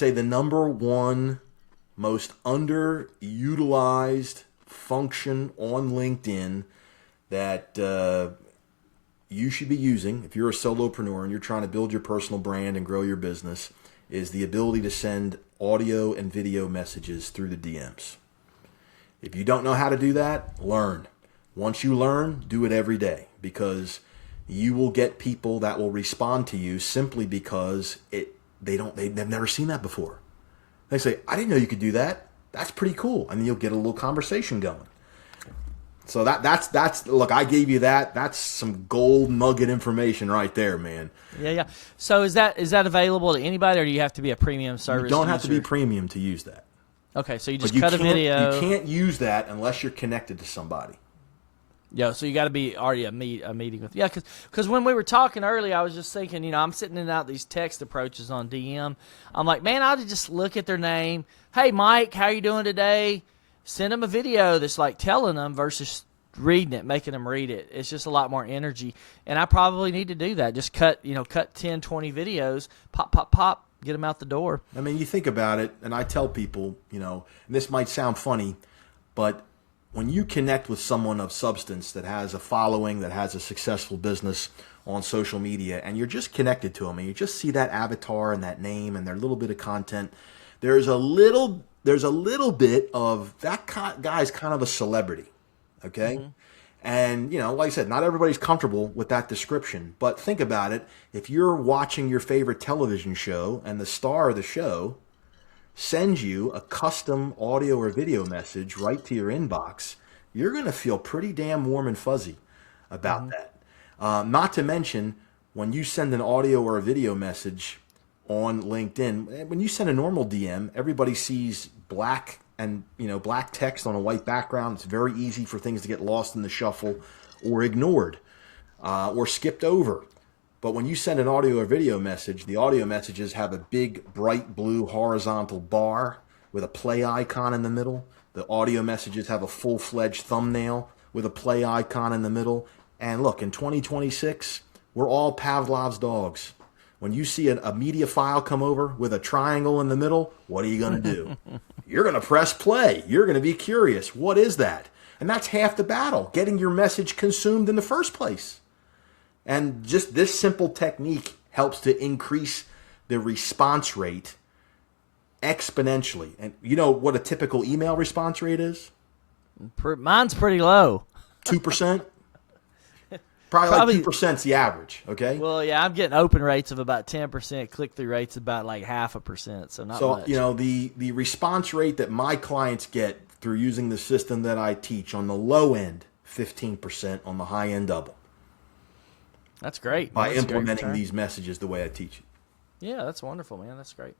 say the number one most underutilized function on LinkedIn that you should be using if you're a solopreneur and you're trying to build your personal brand and grow your business is the ability to send audio and video messages through the DMs. If you don't know how to do that, learn. Once you learn, do it every day, because you will get people that will respond to you simply because they've never seen that before. They say, I didn't know you could do that. That's pretty cool. And then you'll get a little conversation going. So that's look, I gave you that. That's some gold nugget information right there, man. Yeah. So is that available to anybody, or do you have to be a premium service? You don't have to be premium to use that. Okay, so you just cut a video. You can't use that unless you're connected to somebody. Yeah, so you got to be already a meeting with. Yeah, because when we were talking earlier, I was just thinking, I'm sitting in out these text approaches on DM. I'm like, man, I'll just look at their name. Hey, Mike, how you doing today? Send them a video that's like telling them versus reading it, making them read it. It's just a lot more energy, and I probably need to do that. Just cut 10, 20 videos, pop, get them out the door. I mean, you think about it, and I tell people, and this might sound funny, but when you connect with someone of substance that has a following, that has a successful business on social media, and you're just connected to them, and you just see that avatar and that name and their little bit of content, there's a little bit of that guy's kind of a celebrity, okay? Mm-hmm. And, like I said, not everybody's comfortable with that description, but think about it. If you're watching your favorite television show and the star of the show sends you a custom audio or video message right to your inbox, you're going to feel pretty damn warm and fuzzy about that. Not to mention, when you send an audio or a video message on LinkedIn, when you send a normal DM, everybody sees black and black text on a white background. It's very easy for things to get lost in the shuffle or ignored or skipped over. But when you send an audio or video message, the audio messages have a big, bright blue horizontal bar with a play icon in the middle. The audio messages have a full-fledged thumbnail with a play icon in the middle. And look, in 2026, we're all Pavlov's dogs. When you see a media file come over with a triangle in the middle, what are you going to do? You're going to press play. You're going to be curious. What is that? And that's half the battle, getting your message consumed in the first place. And just this simple technique helps to increase the response rate exponentially. And you know what a typical email response rate is? Mine's pretty low. 2%? Probably like 2% is the average, okay? Well, yeah, I'm getting open rates of about 10%, click-through rates about like 0.5%, so not much. So, the response rate that my clients get through using the system that I teach, on the low end, 15%, on the high end, double. That's great. By implementing these messages the way I teach it. Yeah, that's wonderful, man. That's great.